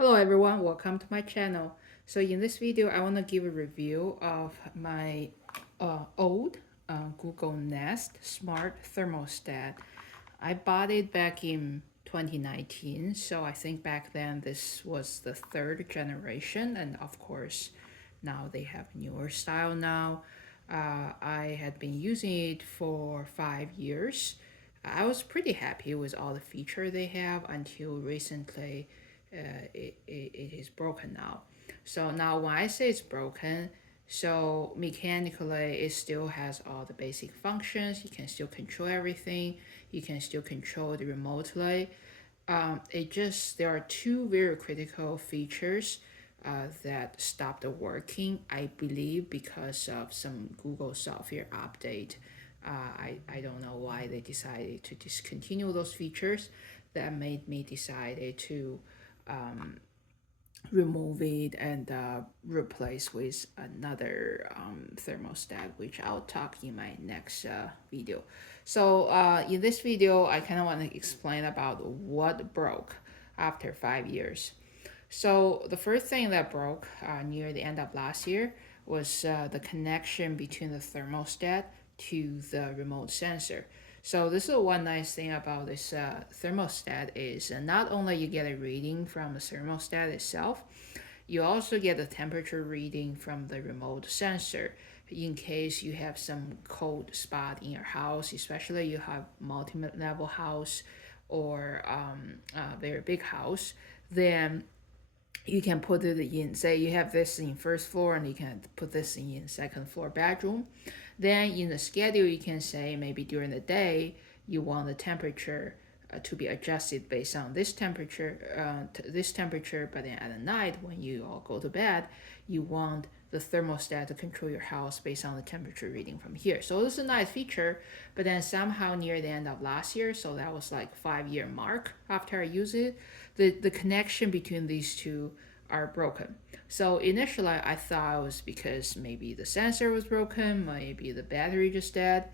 Hello everyone, welcome to my channel. So in this video, I want to give a review of my old Google Nest Smart Thermostat. I bought it back in 2019, so I think back then this was the third generation, and of course, now they have newer style now. I had been using it for 5 years. I was pretty happy with all the feature they have until recently it is broken now. So now when I say it's broken, so mechanically it still has all the basic functions. You can still control everything. You can still control it remotely. It just there are two very critical features that stopped working. I believe because of some Google software update. I don't know why they decided to discontinue those features. That made me decided to remove it and replace with another thermostat, which I'll talk in my next video. So in this video, I kind of want to explain about what broke after 5 years. So the first thing that broke near the end of last year was the connection between the thermostat to the remote sensor. So this is one nice thing about this thermostat is not only you get a reading from the thermostat itself, you also get a temperature reading from the remote sensor in case you have some cold spot in your house, especially you have multi-level house or a very big house, then you can put it in, say you have this in first floor and you can put this in second floor bedroom. Then in the schedule you can say maybe during the day you want the temperature to be adjusted based on this temperature, but then at the night when you all go to bed you want the thermostat to control your house based on the temperature reading from here. So this is a nice feature, but then somehow near the end of last year, so that was like 5 year mark after I used it, the connection between these two are broken. So initially I thought it was because maybe the sensor was broken, maybe the battery just dead.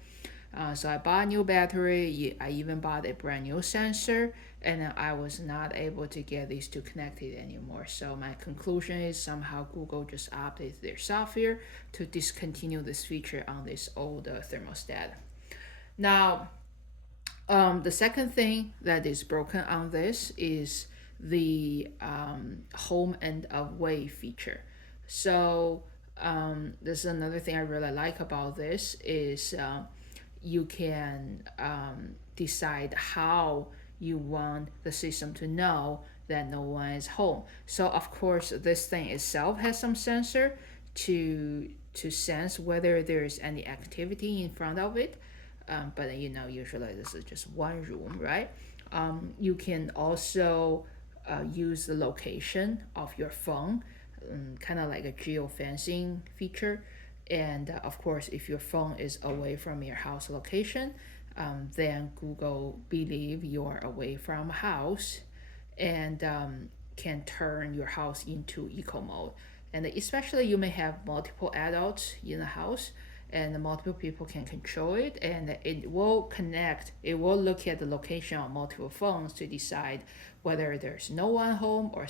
So I bought a new battery. I even bought a brand new sensor, and I was not able to get these two connected anymore. So my conclusion is somehow Google just updated their software to discontinue this feature on this old thermostat. Now, the second thing that is broken on this is the home and away feature. So this is another thing I really like about this is you can decide how you want the system to know that no one is home. So of course, this thing itself has some sensor to sense whether there is any activity in front of it. But usually this is just one room, right? You can also use the location of your phone, kind of like a geofencing feature. And of course, if your phone is away from your house location, then Google believe you're away from house and can turn your house into eco mode. And especially you may have multiple adults in the house and multiple people can control it, and it will connect, it will look at the location of multiple phones to decide whether there's no one home or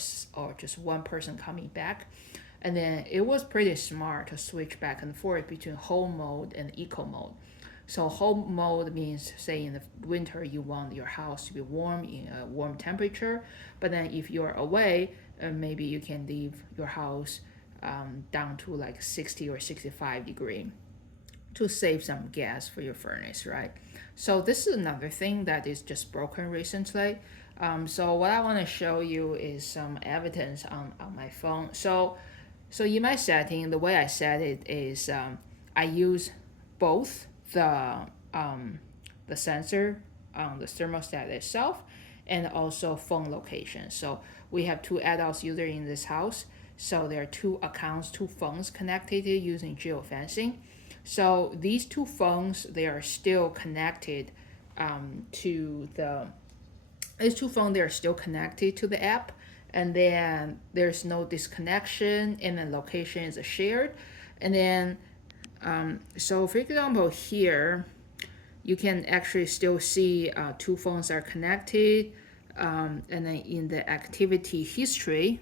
just one person coming back. And then it was pretty smart to switch back and forth between home mode and eco mode. So home mode means, say in the winter, you want your house to be warm in a warm temperature. But then if you're away, maybe you can leave your house down to like 60 or 65 degree to save some gas for your furnace, right? So this is another thing that is just broken recently. So what I want to show you is some evidence on my phone. So in my setting, the way I set it is I use both the sensor on the thermostat itself and also phone location. So we have two adults users in this house. So there are two accounts, two phones connected using geofencing. So these two phones, they are still connected to the these two phones, they are still connected to the app, and then there's no disconnection, and then location is shared. And then so for example here you can actually still see two phones are connected. And then in the activity history,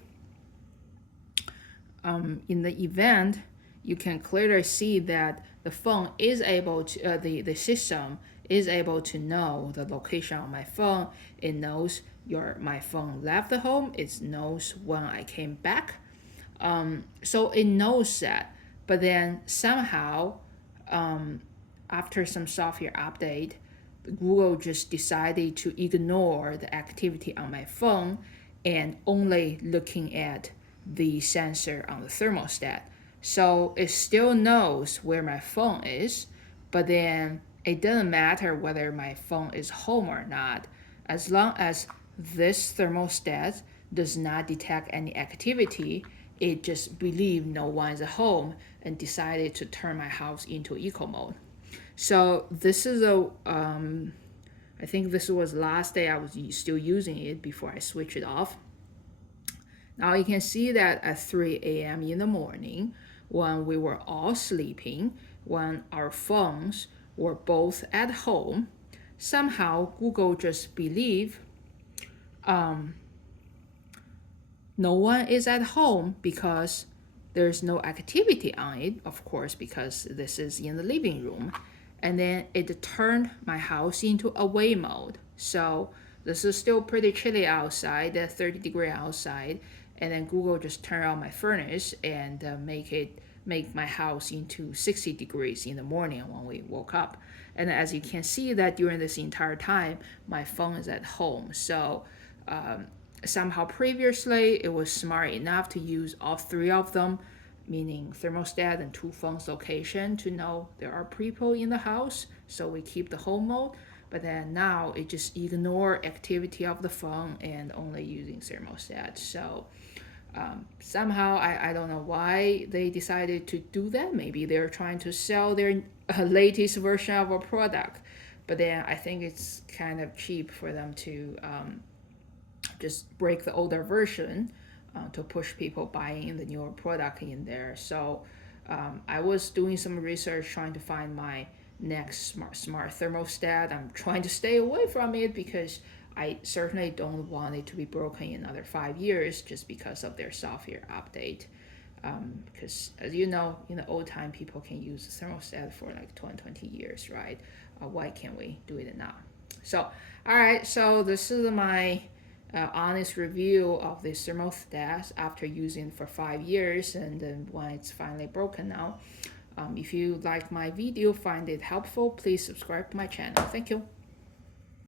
in the event, you can clearly see that the phone is able to, the system is able to know the location of my phone. It knows my phone left the home. It knows when I came back. So it knows that. But then somehow, after some software update, Google just decided to ignore the activity on my phone and only looking at the sensor on the thermostat. So it still knows where my phone is, but then it doesn't matter whether my phone is home or not. As long as this thermostat does not detect any activity, it just believed no one is at home and decided to turn my house into eco mode. So this is I think this was last day I was still using it before I switched it off. Now you can see that at 3 a.m. in the morning, when we were all sleeping, when our phones were both at home, somehow Google just believed no one is at home because there's no activity on it, of course, because this is in the living room. And then it turned my house into away mode. So this is still pretty chilly outside, 30-degree outside. And then Google just turned on my furnace and make my house into 60 degrees in the morning when we woke up. And as you can see that during this entire time, my phone is at home. So somehow previously it was smart enough to use all three of them, meaning thermostat and two phones location, to know there are people in the house, so we keep the home mode. But then now it just ignore activity of the phone and only using thermostat. So somehow I don't know why they decided to do that. Maybe they're trying to sell their latest version of a product, but then I think it's kind of cheap for them to just break the older version to push people buying the newer product in there. So I was doing some research trying to find my next smart thermostat. I'm trying to stay away from it because I certainly don't want it to be broken in another 5 years just because of their software update. Because as you know, in the old time, people can use the thermostat for like 20 years, right? Why can't we do it now? So, all right, so this is my honest review of this thermostat after using it for 5 years, and then when it's finally broken now. If you like my video, find it helpful, please subscribe to my channel. Thank you.